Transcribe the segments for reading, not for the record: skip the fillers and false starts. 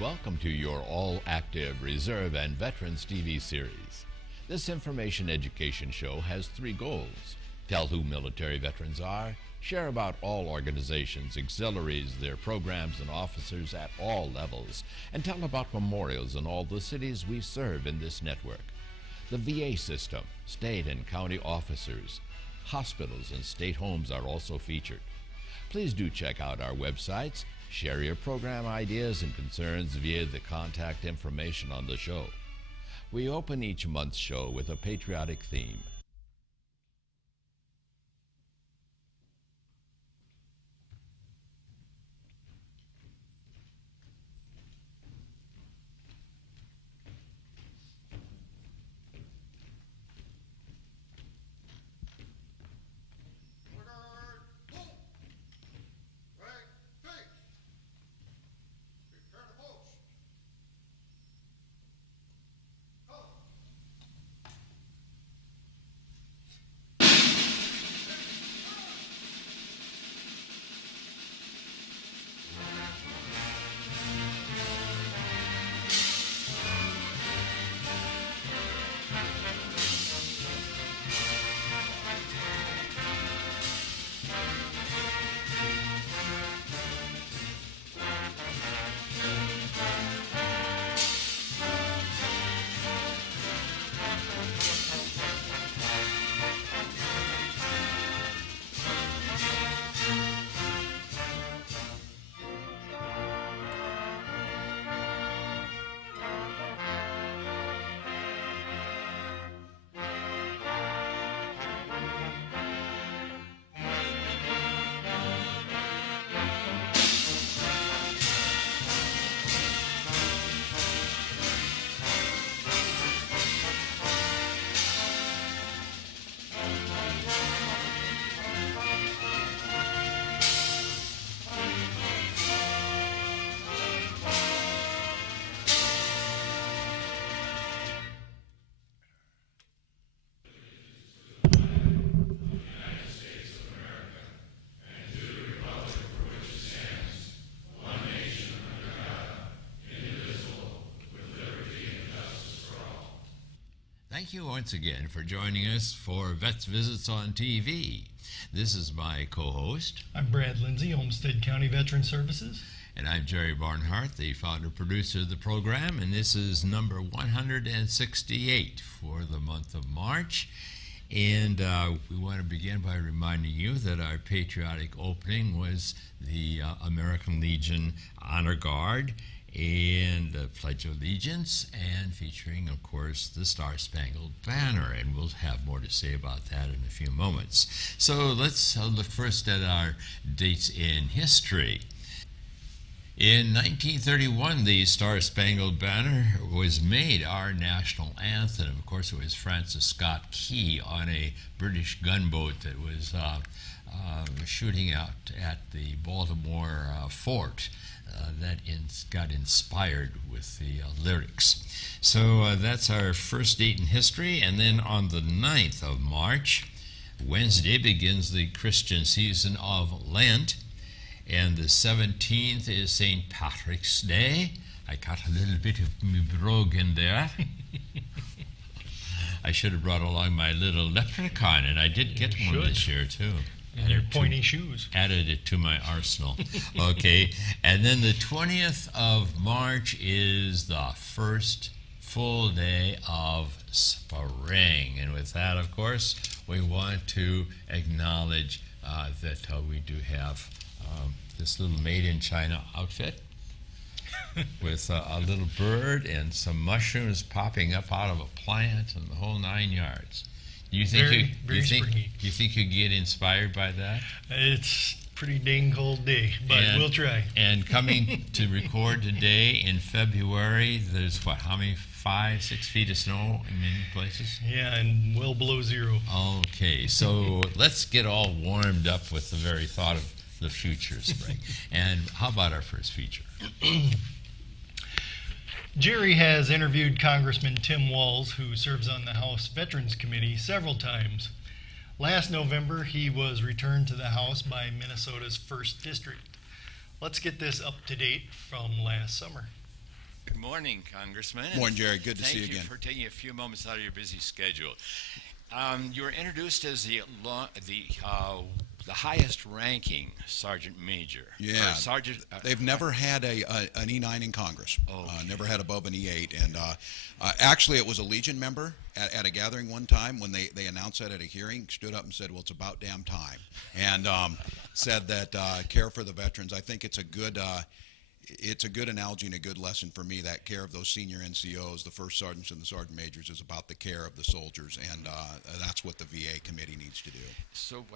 Welcome to your all-active Reserve and Veterans TV series. This information education show has 3 goals. Tell who military veterans are, share about all organizations, auxiliaries, their programs and officers at all levels, and tell about memorials in all the cities we serve in this network. The VA system, state and county officers, hospitals and state homes are also featured. Please do check out our websites. Share your program ideas and concerns via the contact information on the show. We open each month's show with a patriotic theme. Thank you once again for joining us for Vets Visits on TV. This is my co-host. I'm Brad Lindsay, Olmsted County Veteran Services. And I'm Jerry Barnhart, the founder-producer of the program, and this is number 168 for the month of March. And we want to begin by reminding you that our patriotic opening was the American Legion Honor Guard and the Pledge of Allegiance, and featuring, of course, the Star-Spangled Banner, and we'll have more to say about that in a few moments. So let's look first at our dates in history. In 1931, the Star-Spangled Banner was made our national anthem. Of course, it was Francis Scott Key on a British gunboat that was shooting out at the Baltimore fort that got inspired with the lyrics. So that's our first date in history. And then on the 9th of March, Wednesday, begins the Christian season of Lent. And the 17th is St. Patrick's Day. I got a little bit of me brogue in there. I should have brought along my little leprechaun, and I did get one this year too. And your pointy shoes. Added it to my arsenal. Okay, and then the 20th of March is the first full day of spring. And with that, of course, we want to acknowledge that we do have this little made-in-China outfit with a little bird and some mushrooms popping up out of a plant and the whole 9 yards. You think you think you get inspired by that? It's a pretty dang cold day, but we'll try. And coming to record today in February, there's what, how many, 5-6 feet of snow in many places? Yeah, and well below zero. Okay, so let's get all warmed up with the very thought of the future spring. And how about our first feature? Jerry has interviewed Congressman Tim Walz, who serves on the House Veterans Committee, several times. Last November, he was returned to the House by Minnesota's 1st District. Let's get this up to date from last summer. Good morning, Congressman. Morning, Jerry. Good to see you again. Thank you for taking a few moments out of your busy schedule. You were introduced as the highest-ranking sergeant major. Yeah, sergeant. they've never had an E9 in Congress. Okay. Never had above an E8. And actually, it was a Legion member at a gathering one time when they announced that at a hearing, stood up and said, "Well, it's about damn time," and said that care for the veterans. I think it's a good. It's a good analogy and a good lesson for me that care of those senior NCOs, the first sergeants and the sergeant majors, is about the care of the soldiers, and that's what the VA committee needs to do. So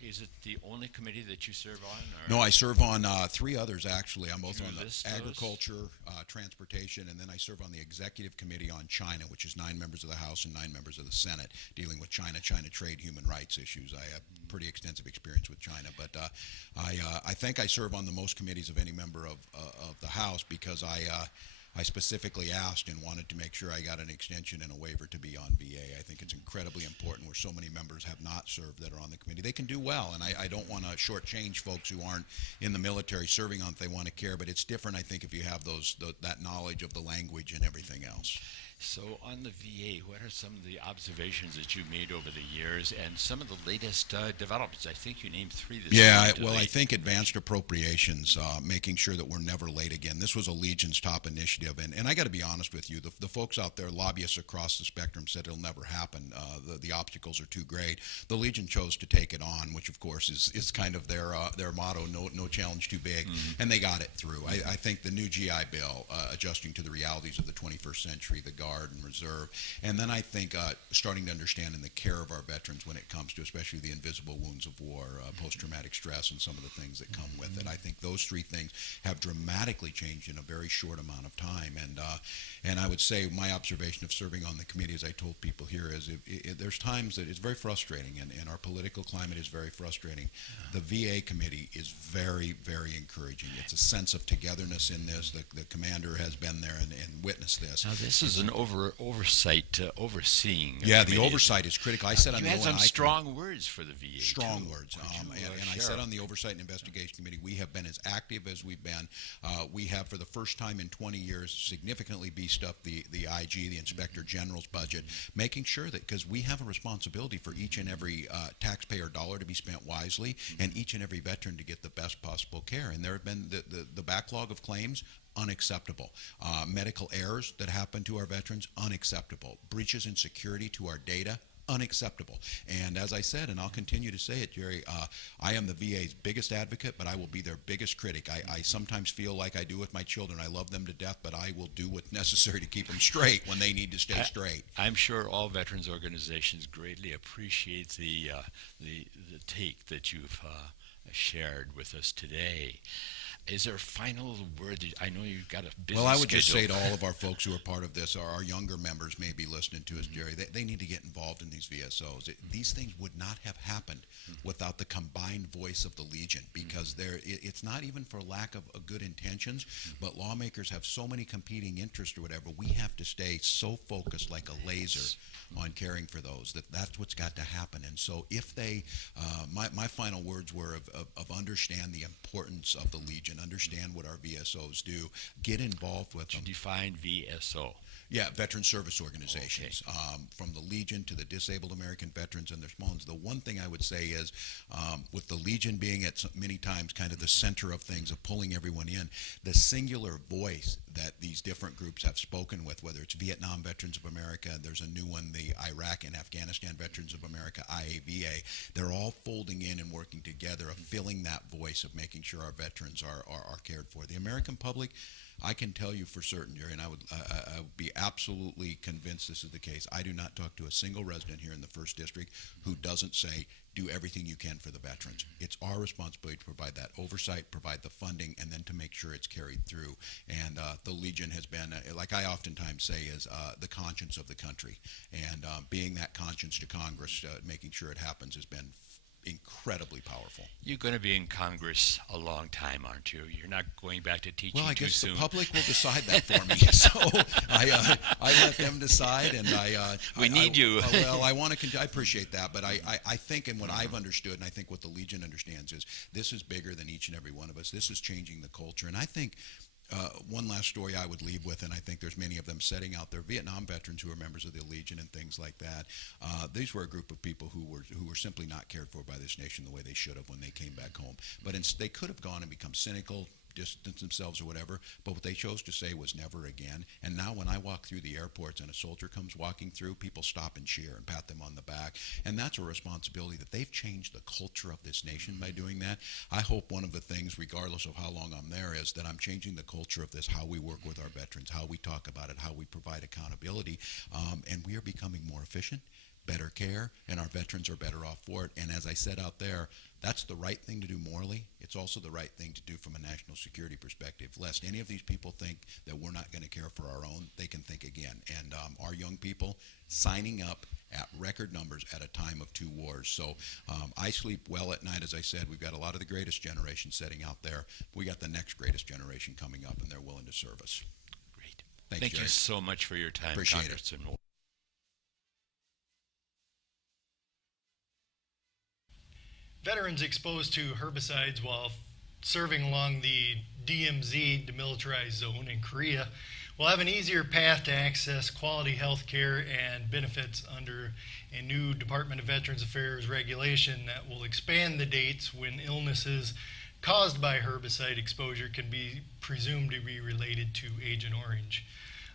is it the only committee that you serve on? Or? No, I serve on three others, actually. I'm both on the list agriculture, transportation, and then I serve on the executive committee on China, which is 9 members of the House and 9 members of the Senate, dealing with China trade, human rights issues. I have pretty extensive experience with China, but I think I serve on the most committees of any member of the House because I specifically asked and wanted to make sure I got an extension and a waiver to be on VA. I think it's incredibly important where so many members have not served that are on the committee. They can do well, and I don't want to shortchange folks who aren't in the military serving on if they want to care, but it's different, I think, if you have that knowledge of the language and everything else. So on the VA, what are some of the observations that you've made over the years and some of the latest developments? I think you named 3 this Yeah, well, I think advanced appropriations, making sure that we're never late again. This was a Legion's top initiative, and I got to be honest with you, the folks out there, lobbyists across the spectrum, said it'll never happen. The obstacles are too great. The Legion chose to take it on, which of course is kind of their motto, no challenge too big, and they got it through. I think the new GI Bill, adjusting to the realities of the 21st century, the Guard and Reserve, and then I think starting to understand in the care of our veterans when it comes to especially the invisible wounds of war, post-traumatic stress, and some of the things that come with it. I think those 3 things have dramatically changed in a very short amount of time, and I would say my observation of serving on the committee, as I told people here, is there's times that it's very frustrating, and our political climate is very frustrating. The VA committee is very, very encouraging. It's a sense of togetherness in this. The commander has been there and witnessed this. Now, this is an oversight, overseeing. Yeah, the oversight is critical. I said on you the had some strong words for the VA. Strong too. words. And I said on the Oversight and Investigation Committee, we have been as active as we've been. We have, for the first time in 20 years, significantly beefed up the IG, the Inspector General's budget, making sure that, because we have a responsibility for each and every taxpayer dollar to be spent wisely, and each and every veteran to get the best possible care. And there have been the backlog of claims, unacceptable. Medical errors that happen to our veterans, unacceptable. Breaches in security to our data, unacceptable. And as I said, and I'll continue to say it, Jerry, I am the VA's biggest advocate, but I will be their biggest critic. I sometimes feel like I do with my children. I love them to death, but I will do what's necessary to keep them straight when they need to stay straight. I'm sure all veterans organizations greatly appreciate the take that you've shared with us today. Is there a final word? I know you've got a busy Well, I would schedule. just say to all of our folks who are part of this, or our younger members may be listening to us, Jerry, they need to get involved in these VSOs. These things would not have happened without the combined voice of the Legion, because it's not even for lack of good intentions, but lawmakers have so many competing interests or whatever. We have to stay so focused like a laser on caring for those. That's what's got to happen. And so if they, my final words were of understand the importance of the Legion, understand what our VSOs do, get involved with them. Define VSO. Yeah, veteran service organizations, from the Legion to the Disabled American Veterans and their small ones. The one thing I would say is, with the Legion being at many times kind of the center of things, of pulling everyone in, the singular voice that these different groups have spoken with, whether it's Vietnam Veterans of America, there's a new one, the Iraq and Afghanistan Veterans of America, IAVA, they're all folding in and working together of filling that voice of making sure our veterans are cared for. The American public, I can tell you for certain, Jerry, and I would be absolutely convinced this is the case. I do not talk to a single resident here in the 1st District who doesn't say, do everything you can for the veterans. It's our responsibility to provide that oversight, provide the funding, and then to make sure it's carried through. And the Legion has been, like I oftentimes say, is the conscience of the country. And being that conscience to Congress, making sure it happens, has been incredibly powerful. You're going to be in Congress a long time, aren't you? You're not going back to teaching I too guess soon. the public will decide that for me. So I let them decide, and we need you. Well, I appreciate that, but I think, and what I've understood, and I think what the Legion understands is this is bigger than each and every one of us. This is changing the culture, and I think one last story I would leave with, and I think there's many of them setting out there. Vietnam veterans who are members of the Legion and things like that. These were a group of people who were simply not cared for by this nation the way they should have when they came back home. But they could have gone and become cynical, distance themselves or whatever, but what they chose to say was never again. And now when I walk through the airports and a soldier comes walking through, people stop and cheer and pat them on the back. And that's a responsibility that they've changed the culture of this nation by doing that. I hope one of the things, regardless of how long I'm there, is that I'm changing the culture of this, how we work with our veterans, how we talk about it, how we provide accountability, and we are becoming more efficient, better care, and our veterans are better off for it. And as I said out there, that's the right thing to do morally. It's also the right thing to do from a national security perspective. Lest any of these people think that we're not going to care for our own, they can think again. And our young people signing up at record numbers at a time of 2 wars. So I sleep well at night. As I said, we've got a lot of the greatest generation setting out there. We got the next greatest generation coming up, and they're willing to serve us. Great. Thanks, Thank Jerry. you so much for your time, Appreciate it. Congressman Walz. Veterans exposed to herbicides while serving along the DMZ, demilitarized zone in Korea, will have an easier path to access quality health care and benefits under a new Department of Veterans Affairs regulation that will expand the dates when illnesses caused by herbicide exposure can be presumed to be related to Agent Orange.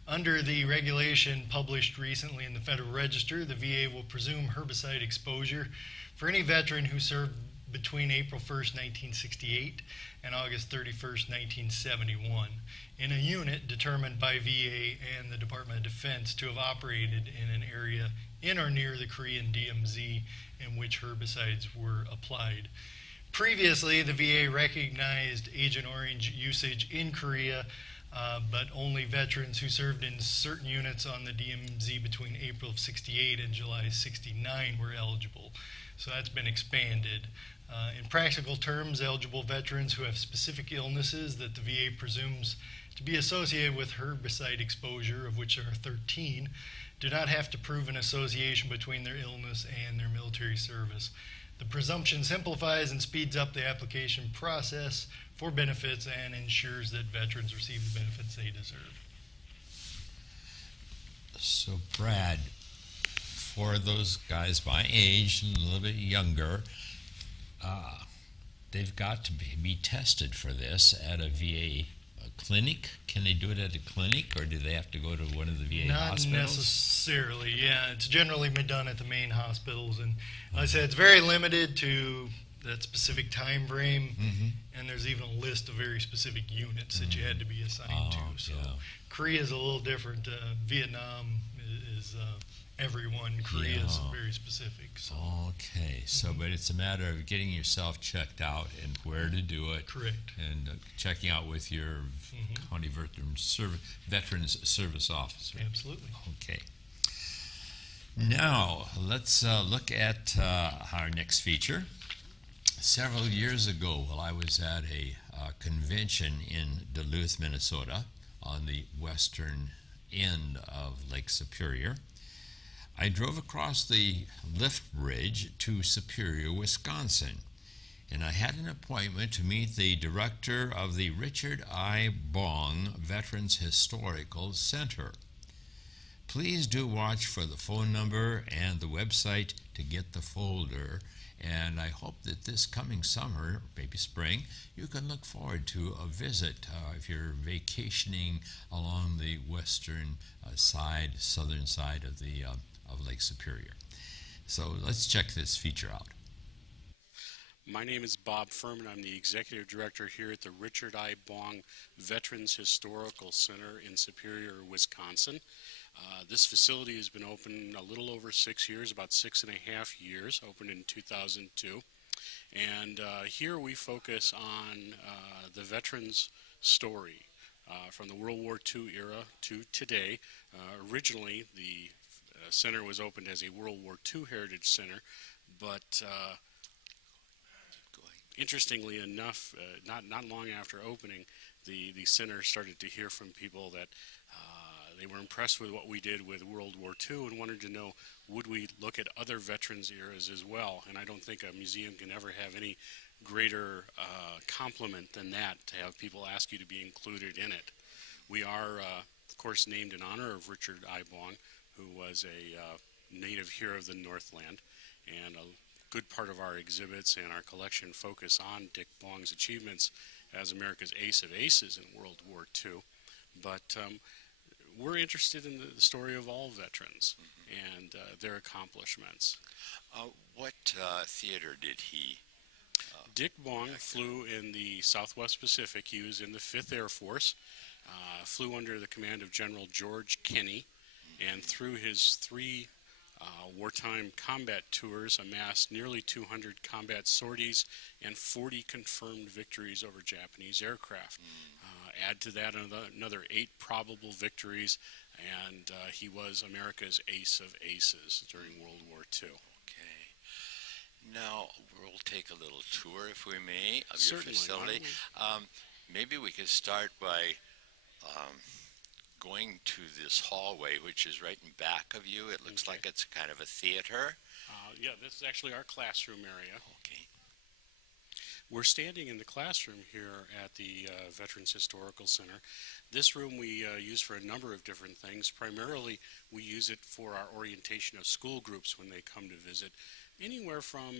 Under the regulation published recently in the Federal Register, the VA will presume herbicide exposure for any veteran who served between April 1st, 1968 and August 31st, 1971 in a unit determined by VA and the Department of Defense to have operated in an area in or near the Korean DMZ in which herbicides were applied. Previously, the VA recognized Agent Orange usage in Korea, but only veterans who served in certain units on the DMZ between April of 68 and July 69 were eligible. So that's been expanded. In practical terms, eligible veterans who have specific illnesses that the VA presumes to be associated with herbicide exposure, of which there are 13, do not have to prove an association between their illness and their military service. The presumption simplifies and speeds up the application process for benefits and ensures that veterans receive the benefits they deserve. So, Brad, for those guys my age and a little bit younger, they've got to be tested for this at a VA clinic. Can they do it at a clinic, or do they have to go to one of the VA hospitals? Not necessarily, yeah. It's generally been done at the main hospitals. And like I said, it's very limited to that specific time frame. And there's even a list of very specific units that you had to be assigned to. So Korea is a little different. Vietnam is everyone. Korea is very specific. So. Okay, so but it's a matter of getting yourself checked out and where to do it. Correct. And checking out with your county veterans service officer. Absolutely. Okay. Now let's look at our next feature. Several years ago, while I was at a convention in Duluth, Minnesota, on the western end of Lake Superior, I drove across the lift bridge to Superior, Wisconsin, and I had an appointment to meet the director of the Richard I. Bong Veterans Historical Center. Please do watch for the phone number and the website to get the folder, and I hope that this coming summer, maybe spring, you can look forward to a visit if you're vacationing along the western southern side of the of Lake Superior. So let's check this feature out. My name is Bob Furman. I'm the Executive Director here at the Richard I. Bong Veterans Historical Center in Superior, Wisconsin. This facility has been open a little over 6 years, about 6.5 years, opened in 2002. And here we focus on the veterans' story from the World War II era to today. Originally, the center was opened as a World War II Heritage Center, but interestingly enough, not long after opening, the center started to hear from people that they were impressed with what we did with World War II and wanted to know, would we look at other veterans eras as well? And I don't think a museum can ever have any greater compliment than that to have people ask you to be included in it. We are, of course, named in honor of Richard I. Bong, who was a native here of the Northland, and a good part of our exhibits and our collection focus on Dick Bong's achievements as America's ace of aces in World War II. But we're interested in the story of all veterans and their accomplishments. What theater did he? Dick Bong flew in the Southwest Pacific. He was in the 5th Air Force, flew under the command of General George Kenney, and through his 3 wartime combat tours amassed nearly 200 combat sorties and 40 confirmed victories over Japanese aircraft. Add to that another 8 probable victories, and he was America's ace of aces during World War II. Okay. Now, we'll take a little tour, if we may, of Certainly. your facility. Maybe we could start by going to this hallway, which is right in back of you. It looks like it's kind of a theater. Yeah, this is actually our classroom area. Okay. We're standing in the classroom here at the Veterans Historical Center. This room we use for a number of different things. Primarily, we use it for our orientation of school groups when they come to visit. Anywhere from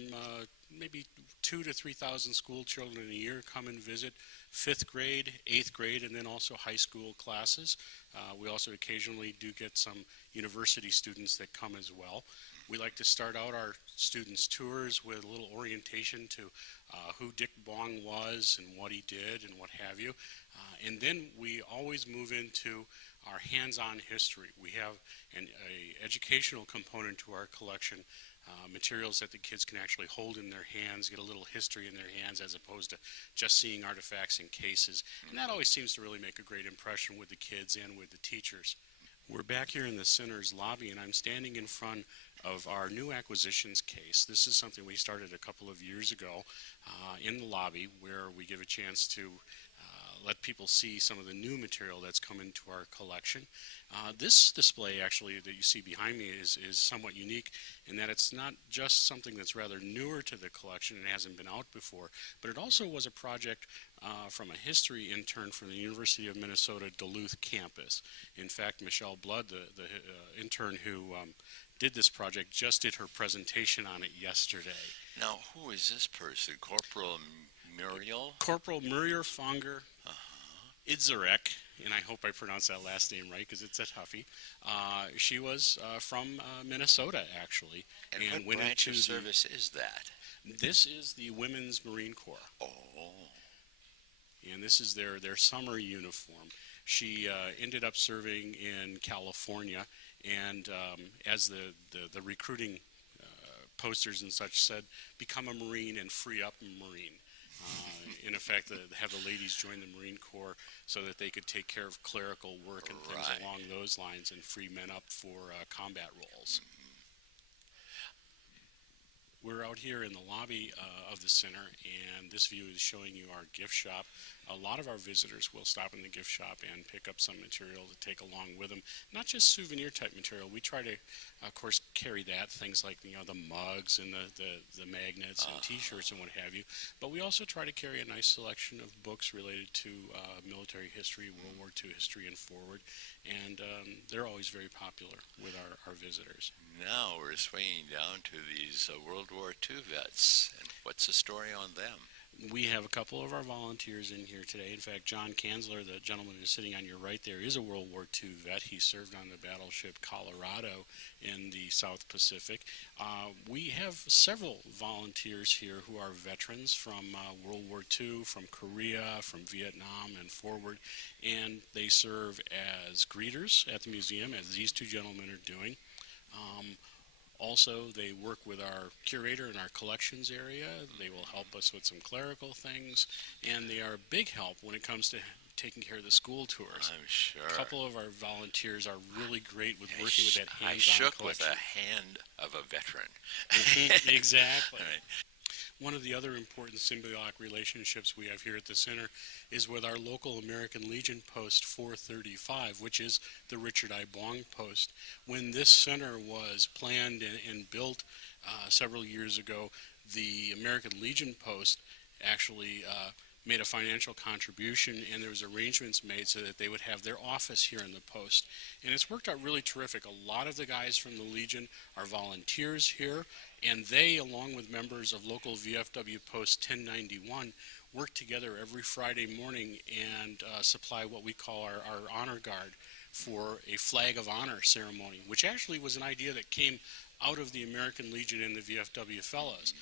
maybe 2,000 to 3,000 school children in a year come and visit. 5th grade, 8th grade, and then also high school classes. We also occasionally do get some university students that come as well. We like to start out our students' tours with a little orientation to who Dick Bong was and what he did and what have you. And then we always move into our hands-on history. We have an educational component to our collection, materials that the kids can actually hold in their hands, get a little history in their hands as opposed to just seeing artifacts and cases. And that always seems to really make a great impression with the kids and with the teachers. We're back here in the center's lobby, and I'm standing in front of our new acquisitions case. This is something we started a couple of years ago in the lobby, where we give a chance to let people see some of the new material that's come into our collection. This display actually that you see behind me is somewhat unique in that it's not just something that's rather newer to the collection and hasn't been out before, but it also was a project from a history intern from the University of Minnesota Duluth campus. In fact, Michelle Blood, the intern who did this project, just did her presentation on it yesterday. Now, who is this person? Corporal Muriel? Corporal Muriel Fonger Idzarek, and I hope I pronounced that last name right because it's a toughie. She was from Minnesota, actually. And what went branch into of service is that? This is the Women's Marine Corps. Oh. And this is their summer uniform. She ended up serving in California, and as the recruiting posters and such said, become a Marine and free up a Marine. In effect, have the ladies join the Marine Corps so that they could take care of clerical work and things along those lines and free men up for combat roles. We're out here in the lobby of the center, and this view is showing you our gift shop. A lot of our visitors will stop in the gift shop and pick up some material to take along with them. Not just souvenir type material. We try to, of course, carry that, things like the mugs and the magnets and T-shirts and what have you. But we also try to carry a nice selection of books related to military history, World War II history, and forward. And they're always very popular with our visitors. Now we're swinging down to these World War II vets. And what's the story on them? We have a couple of our volunteers in here today. In fact, John Kanzler, the gentleman who's sitting on your right there, is a World War II vet. He served on the battleship Colorado in the South Pacific. We have several volunteers here who are veterans from World War II, from Korea, from Vietnam, and forward. And they serve as greeters at the museum, as these two gentlemen are doing. Also, they work with our curator in our collections area. They will help us with some clerical things, and they are a big help when it comes to taking care of the school tours. I'm sure. A couple of our volunteers are really great with working with that hands-on I shook collection. with a hand of a veteran. Exactly. Right. One of the other important symbiotic relationships we have here at the center is with our local American Legion Post 435, which is the Richard I. Bong Post. When this center was planned and built several years ago, the American Legion Post actually made a financial contribution, and there was arrangements made so that they would have their office here in the post. And it's worked out really terrific. A lot of the guys from the Legion are volunteers here, and they, along with members of local VFW Post 1091, work together every Friday morning and supply what we call our honor guard for a flag of honor ceremony, which actually was an idea that came out of the American Legion and the VFW Fellows.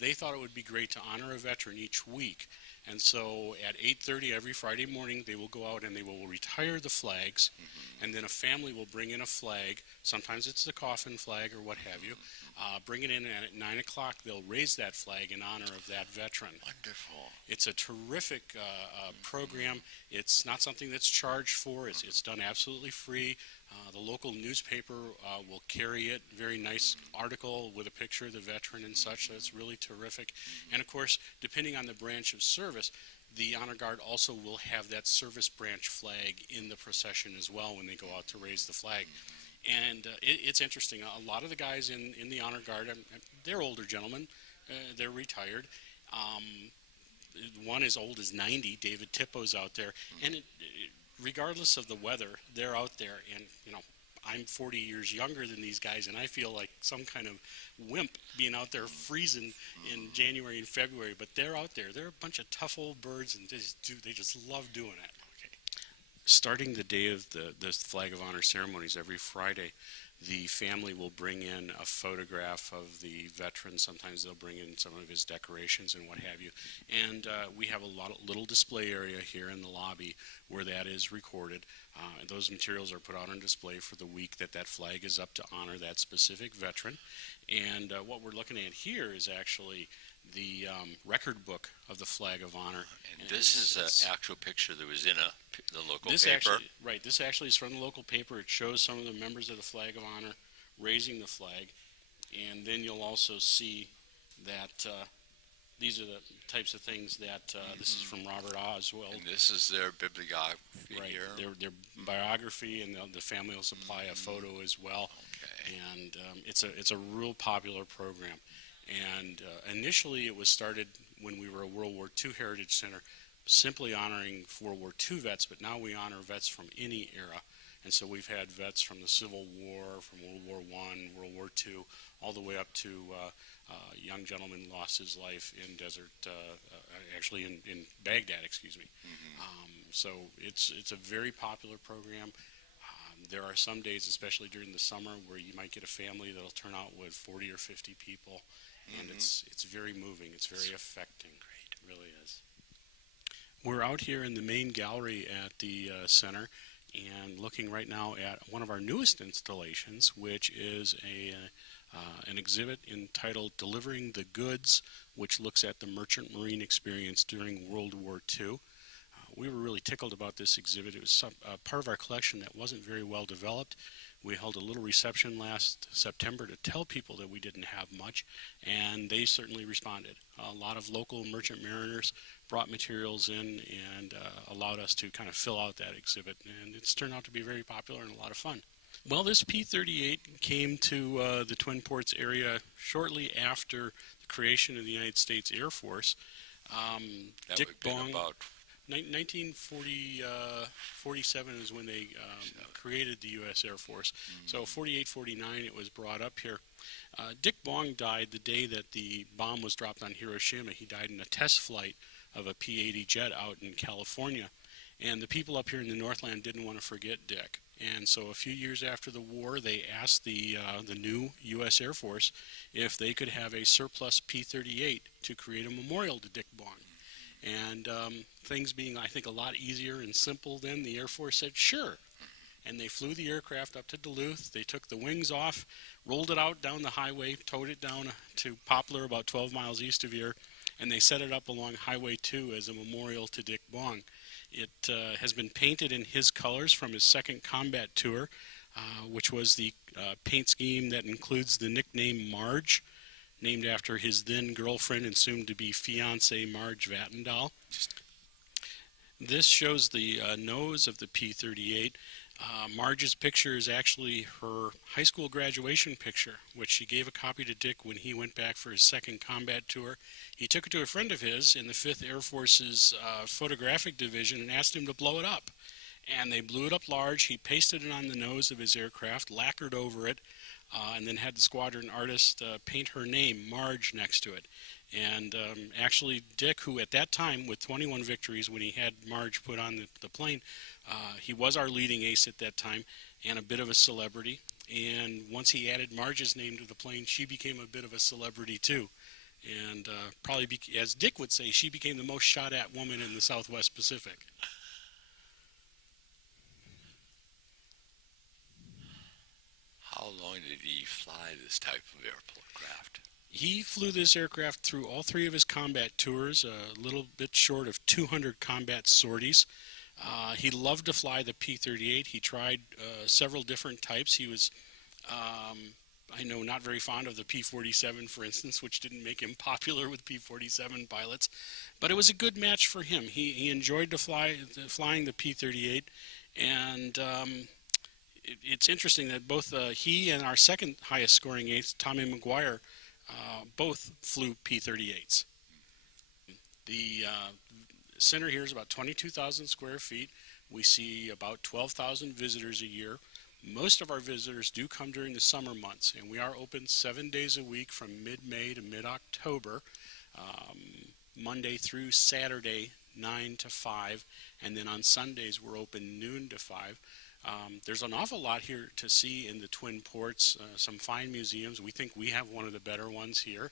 They thought it would be great to honor a veteran each week. And so at 8:30 every Friday morning, they will go out and they will retire the flags, and then a family will bring in a flag. Sometimes it's the coffin flag or what have you. Bring it in, and at 9 o'clock, they'll raise that flag in honor of that veteran. Wonderful. It's a terrific program. It's not something that's charged for. It's done absolutely free. The local newspaper will carry it. Very nice article with a picture of the veteran and such. So it's really terrific. And of course, depending on the branch of service, the Honor Guard also will have that service branch flag in the procession as well when they go out to raise the flag. And it's interesting. A lot of the guys in the Honor Guard, they're older gentlemen. They're retired. One as old as 90, David Tippo's out there. And regardless of the weather, they're out there. And, you know, I'm 40 years younger than these guys, and I feel like some kind of wimp being out there freezing in January and February. But they're out there. They're a bunch of tough old birds, and they just love doing it. Starting the day of the Flag of Honor ceremonies every Friday, the family will bring in a photograph of the veteran. Sometimes they'll bring in some of his decorations and what have you. And we have a little display area here in the lobby where that is recorded. And those materials are put out on display for the week that flag is up to honor that specific veteran. And what we're looking at here is actually the record book of the Flag of Honor. And this is an actual picture that was in the local this paper. Actually, right, this actually is from the local paper. It shows some of the members of the Flag of Honor raising the flag. And then you'll also see that these are the types of things that this is from Robert Oswald. And this is their bibliography right, here. Their biography, and the family will supply a photo as well. Okay. And it's a real popular program. And initially it was started when we were a World War II Heritage Center, simply honoring World War II vets, but now we honor vets from any era. And so we've had vets from the Civil War, from World War I, World War II, all the way up to a young gentleman lost his life in desert, actually in Baghdad, excuse me. So it's a very popular program. There are some days, especially during the summer, where you might get a family that'll turn out with 40 or 50 people. And it's very moving. It's very affecting. Great. It really is. We're out here in the main gallery at the center and looking right now at one of our newest installations, which is an exhibit entitled Delivering the Goods, which looks at the merchant marine experience during World War II. We were really tickled about this exhibit. It was part of our collection that wasn't very well developed. We held a little reception last September to tell people that we didn't have much, and they certainly responded. A lot of local merchant mariners brought materials in and allowed us to kind of fill out that exhibit, and it's turned out to be very popular and a lot of fun. Well, this P-38 came to the Twin Ports area shortly after the creation of the United States Air Force. That Dick would have been Bong, about 1947 is when they created the U.S. Air Force. So 48, 49, it was brought up here. Dick Bong died the day that the bomb was dropped on Hiroshima. He died in a test flight of a P-80 jet out in California. And the people up here in the Northland didn't want to forget Dick. And so a few years after the war, they asked the new U.S. Air Force if they could have a surplus P-38 to create a memorial to Dick Bong. And things being, I think, a lot easier and simple then, the Air Force said, sure. And they flew the aircraft up to Duluth. They took the wings off, rolled it out down the highway, towed it down to Poplar, about 12 miles east of here, and they set it up along Highway 2 as a memorial to Dick Bong. It has been painted in his colors from his second combat tour, which was the paint scheme that includes the nickname Marge, named after his then girlfriend and soon-to-be fiancée Marge Vattendahl. This shows the nose of the P-38. Marge's picture is actually her high school graduation picture, which she gave a copy to Dick when he went back for his second combat tour. He took it to a friend of his in the 5th Air Force's photographic division and asked him to blow it up. And they blew it up large. He pasted it on the nose of his aircraft, lacquered over it, and then had the squadron artist paint her name, Marge, next to it. And actually, Dick, who at that time, with 21 victories, when he had Marge put on the plane, he was our leading ace at that time and a bit of a celebrity. And once he added Marge's name to the plane, she became a bit of a celebrity too. And probably, as Dick would say, she became the most shot at woman in the Southwest Pacific. How long did he fly this type of aircraft? He flew this aircraft through all 3 of his combat tours, a little bit short of 200 combat sorties. He loved to fly the P-38. He tried several different types. He was, I know, not very fond of the P-47, for instance, which didn't make him popular with P-47 pilots. But it was a good match for him. He enjoyed flying the P-38, and it's interesting that both he and our second highest scoring ace, Tommy McGuire, both flew P-38s. The center here is about 22,000 square feet. We see about 12,000 visitors a year. Most of our visitors do come during the summer months, and we are open 7 days a week from mid-May to mid-October, Monday through Saturday, 9 to 5, and then on Sundays we're open noon to 5. There's an awful lot here to see in the Twin Ports, some fine museums. We think we have one of the better ones here,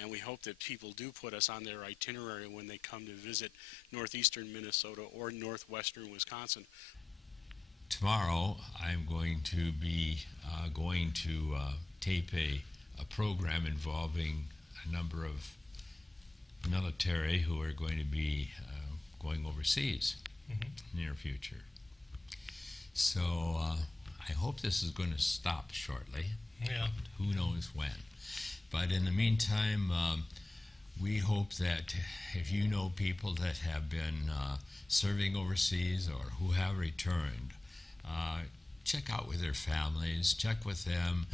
and we hope that people do put us on their itinerary when they come to visit northeastern Minnesota or northwestern Wisconsin. Tomorrow I'm going to be tape a program involving a number of military who are going to be going overseas in the near future. So I hope this is going to stop shortly. Yeah. Who knows when. But in the meantime, we hope that if you know people that have been serving overseas or who have returned, check out with their families, check with them,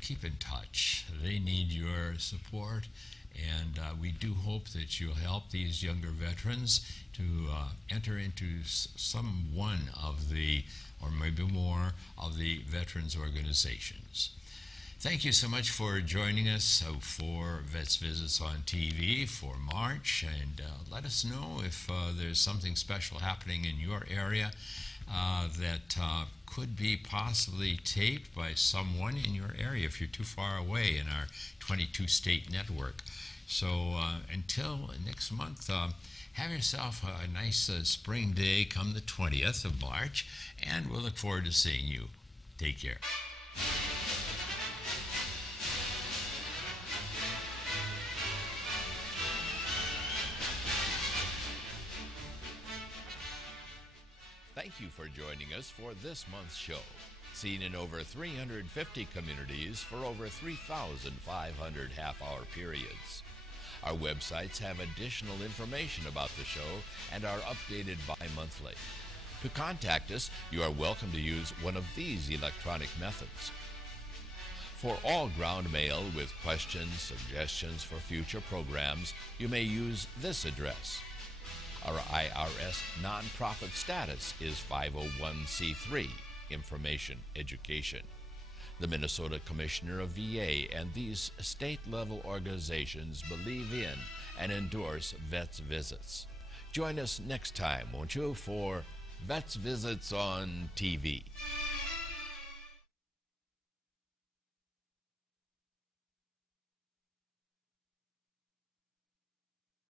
keep in touch. They need your support, and we do hope that you'll help these younger veterans to enter into some one of the, or maybe more, of the veterans organizations. Thank you so much for joining us for Vets Visits on TV for March, and let us know if there's something special happening in your area that could be possibly taped by someone in your area if you're too far away in our 22-state network. So until next month, have yourself a nice spring day come the 20th of March, and we'll look forward to seeing you. Take care. Thank you for joining us for this month's show. Seen in over 350 communities for over 3,500 half-hour periods. Our websites have additional information about the show and are updated bi-monthly. To contact us, you are welcome to use one of these electronic methods. For all ground mail with questions, suggestions for future programs, you may use this address. Our IRS nonprofit status is 501c3, Information Education. The Minnesota Commissioner of VA and these state-level organizations believe in and endorse Vets Visits. Join us next time, won't you, for Vets Visits on TV.